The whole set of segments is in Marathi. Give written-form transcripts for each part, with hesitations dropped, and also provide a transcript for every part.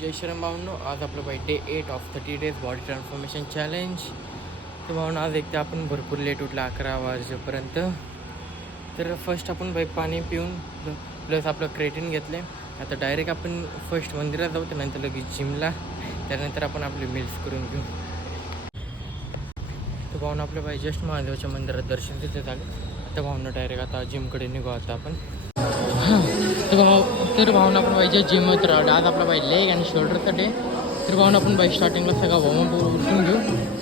जय श्रीराम भावनो. आज आपलं बाई day 8 of 30 days body transformation challenge. तर भावना आज एकदा आपण भरपूर लेट उठला 11 वाजेपर्यंत. तर फर्स्ट आपण बाई पाणी पिऊन प्लस आपलं क्रेटिन घेतले. आता डायरेक्ट आपण फर्स्ट मंदिरात जाऊ, त्यानंतर लगेच जिमला, त्यानंतर आपण आपले मील्स करून घेऊ. तर भावना आपल्या बाई जस्ट महादेवाच्या मंदिरात दर्शन तिथे झालं. आता भावना डायरेक्ट आता जिमकडे निघू आता आपण. तर भावना आपण पाहिजे जिम तर आज आपला पाहिजे लेग आणि शोल्डरचा डे. तर भावना आपण बाई स्टार्टिंगला सगळा वॉर्मअप उठून घेऊ.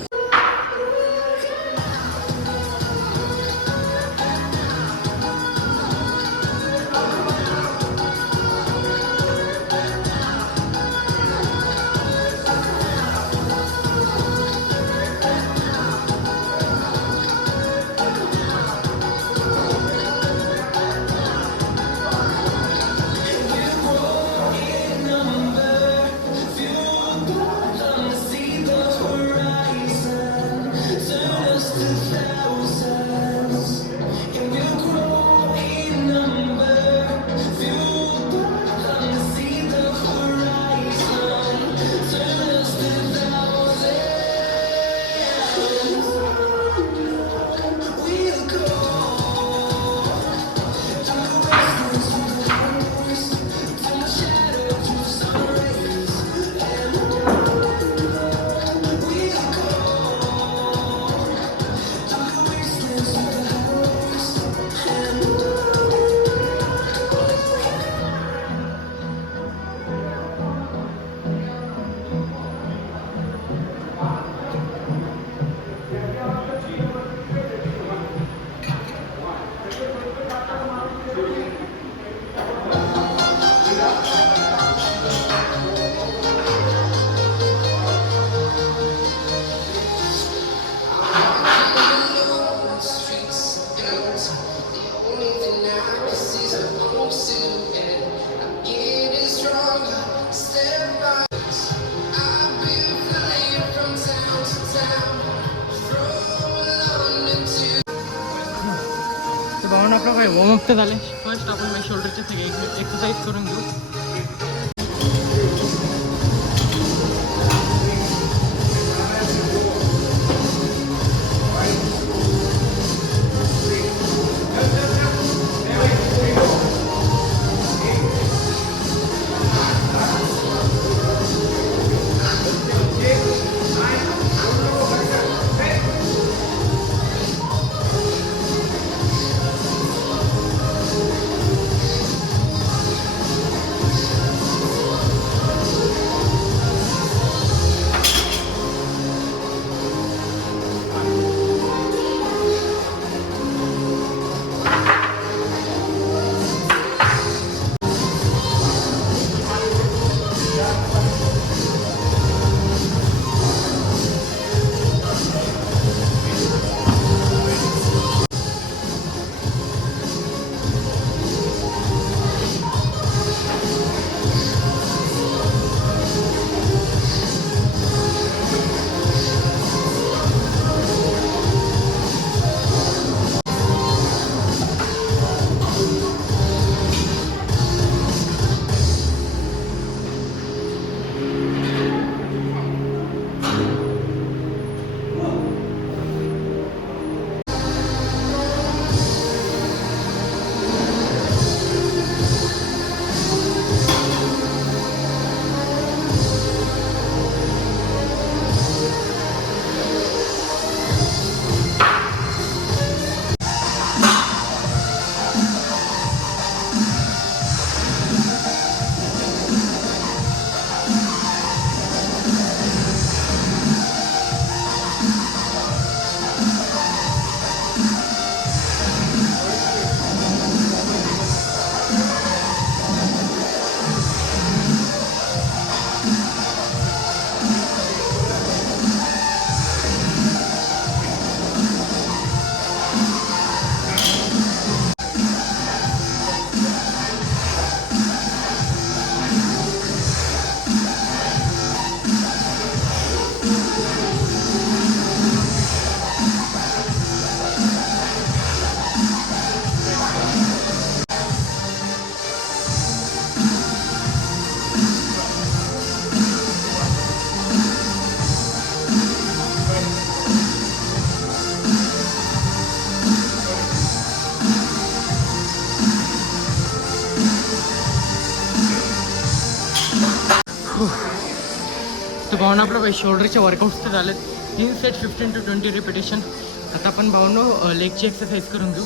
भावना आपलं काय वॉर्मअप तर झाले. फर्स्ट आपण माझ्या शोल्डरचे सगळे एक्सरसाइज करून घेऊ. तर भावना आपलं भाई शोल्डरचे वर्कआउट्स तर झालेत 3 सेट 15 to 20 रिपिटेशन. आता आपण भावनो लेगची एक्सरसाइज करून घेऊ.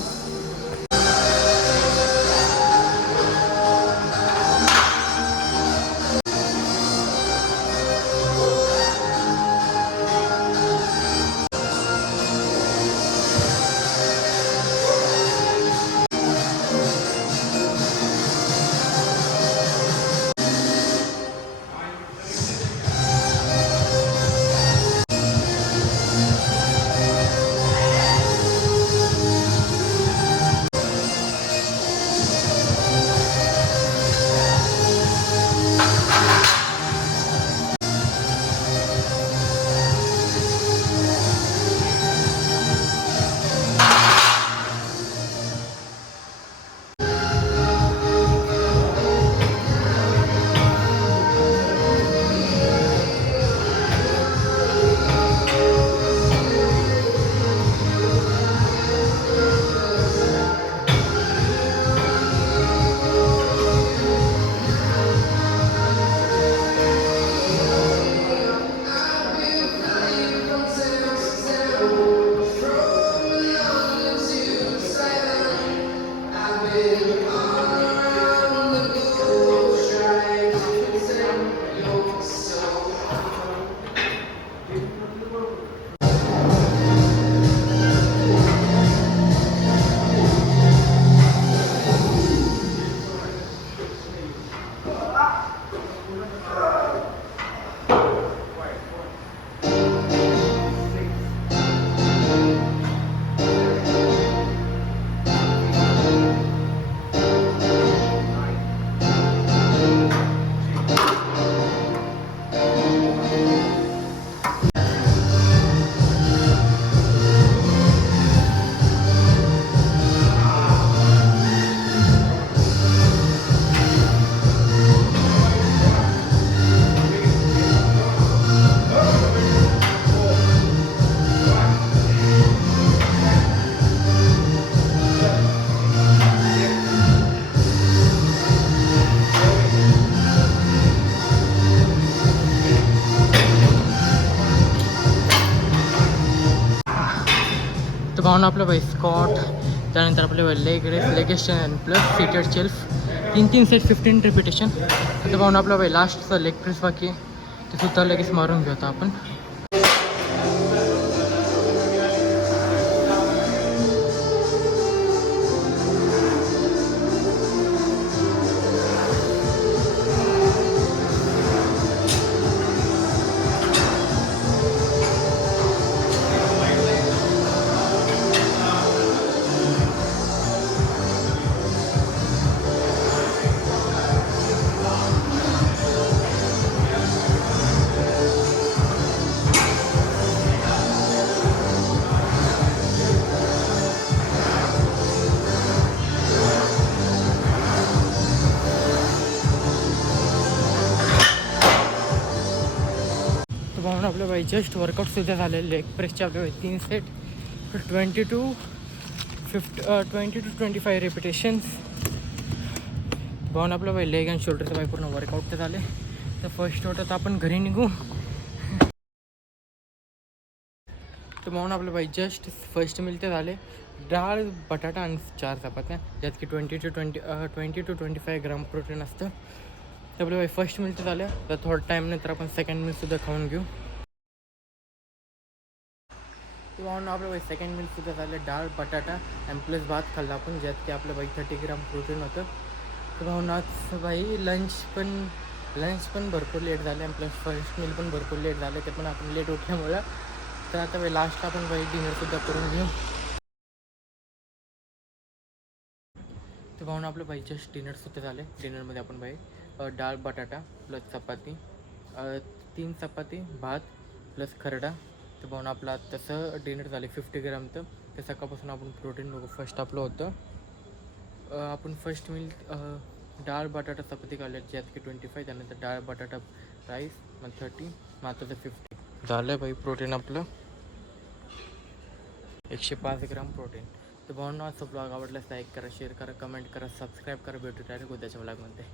तर भावना आपलं भाई स्कॉट, त्यानंतर आपले leg raise, leg extension plus seated shelf 3 set 15 repetition. आता भावना आपलं भाई लास्टचं लेग प्रेस बाकी आहे, ते सुद्धा लगेच मारून घेऊ आता आपण. भावना आपल्या बाई जस्ट वर्कआउटसुद्धा झाले. लेग प्रेसचे आपल्या बाई 3 सेट 20 to 25 रिपिटेशन्स. भावना आपलं बाई लेग अँड शोल्डरचं बाई पूर्ण वर्कआउट तर झाले. तर फर्स्ट आता आपण घरी निघू. तर भावना आपलं बाई जस्ट फर्स्ट मिल ते झाले. डाळ, बटाटा आणि 4 चपात्या, ज्यात की 20 to 25 ग्राम प्रोटीन असतं. तर आपल्या बाई फर्स्ट मिल तर झालं. तर थोडं टाईम नंतर आपण सेकंड मिलसुद्धा खाऊन घेऊ. तर भावना आपलं बाई सेकंड मिलसुद्धा झालं. डाळ, बटाटा आणि प्लस भात खाल्ला आपण, ज्यात की आपलं बाई 30 ग्राम प्रोटीन होतं. तर भावना बाई लंच पण भरपूर लेट झाले आणि प्लस फर्स्ट मिल पण भरपूर लेट झाले, ते पण आपण लेट उठल्यामुळं. तर आता बाई लास्ट आपण बाई डिनरसुद्धा करून घेऊ. तर भावना आपलं बाई जस्ट डिनरसुद्धा झाले. डिनरमध्ये आपण बाई डाळ, बटाटा प्लस चपाती, 3 चपाती, भात प्लस खरडा. तर भावना आपला तसं डिनर झाले 50 ग्रामचं. तर सकाळपासून आपण प्रोटीन बघू. फर्स्ट आपलं होतं आपण फर्स्ट मिल डाळ, बटाटा, चपाती खाल्ले, ज्यात की 25, त्यानंतर डाळ, बटाटा, राईस मग 30, मग आता 50 झालं बाई. प्रोटीन आपलं 105 ग्राम प्रोटीन. तर भावना असं ब्लॉग आवडल्यास लाईक करा, शेअर करा, कमेंट करा, सबस्क्राईब करा. भेटू डायरेक्ट उद्याच्या ब्लॉगमध्ये.